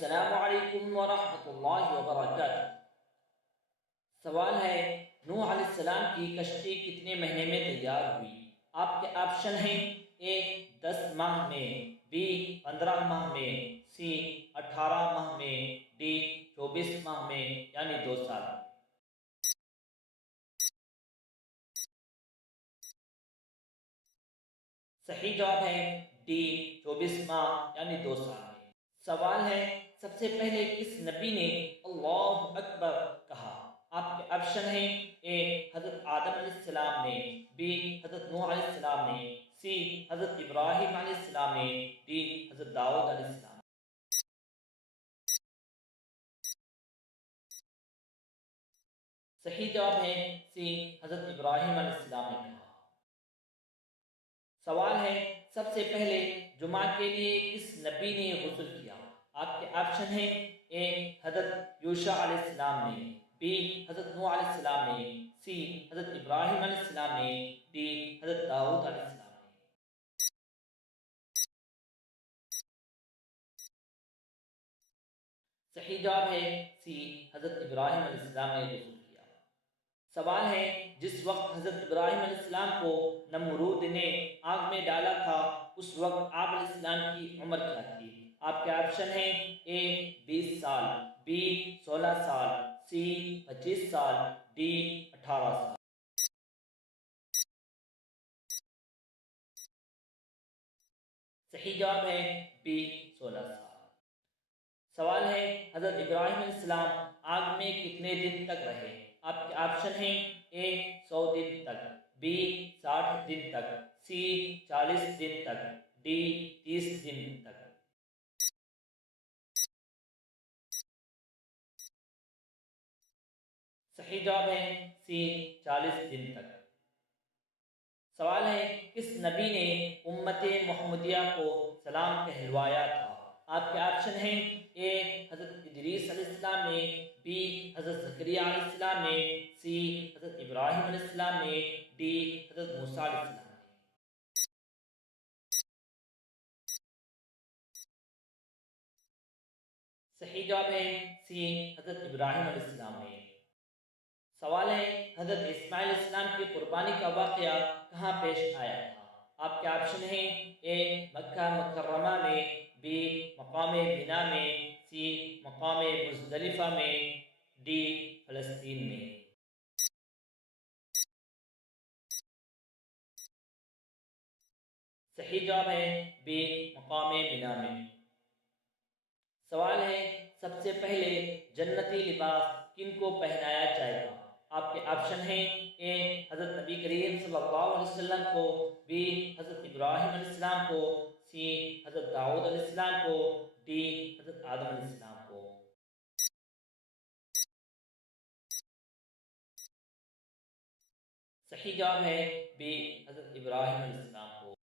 अस्सलामु अलैकुम वरहमतुल्लाहि वबरकातुहू। सवाल है, नूह अलैहिस्सलाम की कश्ती कितने महीने में तैयार हुई? आपके ऑप्शन हैं: ए 10 माह में, बी 15 माह में, सी 18 माह में, डी 24 माह में यानी 2 साल में। सही जवाब है डी 24 माह यानी 2 साल में। सवाल है, सबसे पहले किस नबी ने अल्लाहु अकबर कहा? आपके ऑप्शन हैं: ए हज़रत आदम अलैहिस्सलाम ने, बी हज़रत नूह अलैहिस्सलाम ने, सी हज़रत इब्राहिम अलैहिस्सलाम ने, डी हज़रत दाऊद अलैहिस्सलाम। सही जवाब है सी हज़रत इब्राहिम अलैहिस्सलाम ने कहा। सवाल है, सबसे पहले जुमा के लिए किस नबी ने गुस्ल किया? आपके ऑप्शन हैं: ए हज़रत यूशा अलैहिस्सलाम ने, बी हज़रत नूह अलैहिस्सलाम ने, सी हज़रत इब्राहिम अलैहिस्सलाम ने, डी हज़रत दाऊद अलैहिस्सलाम ने। सही जवाब है सी हज़रत इब्राहिम अलैहिस्सलाम ने गुस्ल किया। सवाल है, जिस वक्त हज़रत इब्राहिम अलैहिस्सलाम को नमरूद ने आग में डाला था उस वक्त आप अलैहिस्सलाम की उम्र क्या थी? आपके ऑप्शन हैं: ए 20 साल, बी 16 साल, सी 25 साल, डी 18 साल। सही जवाब है बी 16 साल। सवाल है, हज़रत इब्राहिम अलैहिस्सलाम आग में कितने दिन तक रहे? आपके ऑप्शन हैं: ए 100 दिन तक, बी 60 दिन तक, सी 40 दिन तक, डी 30 दिन तक। सही जवाब है सी 40 दिन तक। सवाल है, किस नबी ने उम्मत मोहम्मदिया को सलाम कहलवाया था? आपके ऑप्शन हैं: ए हज़रत इदरीस अलैहिस्सलाम ने, बी हज़रत ज़करिया अलैहिस्सलाम ने, सी हज़रत इब्राहिम अलैहिस्सलाम ने, डी हज़रत मूसा अलैहिस्सलाम ने। सही जवाब है सी हज़रत इब्राहिम अलैहिस्सलाम ने। सवाल है, हज़रत इस्माइल अलैहिस्सलाम की कुर्बानी का वाक़या कहाँ पेश आया था? आपके ऑप्शन हैं: ए मक्का मुकर्रमा में, बी मकाम बिना में, सी मकाम मुज़दलिफ़ा में, डी फ़लस्तीन में। सही जवाब है बी मकाम बिना में। सवाल है, सबसे पहले जन्नती लिबास किन को पहनाया जाएगा? आपके ऑप्शन हैं: ए हज़रत नबी करीम सल्लल्लाहु अलैहि वसल्लम को, बी हज़रत इब्राहिम अलैहिस्सलाम को, सी हज़रत दाऊद अलैहिस्सलाम को, डी हज़रत आदम अलैहिस्सलाम को। सही जवाब है बी हज़रत इब्राहिम अलैहिस्सलाम को।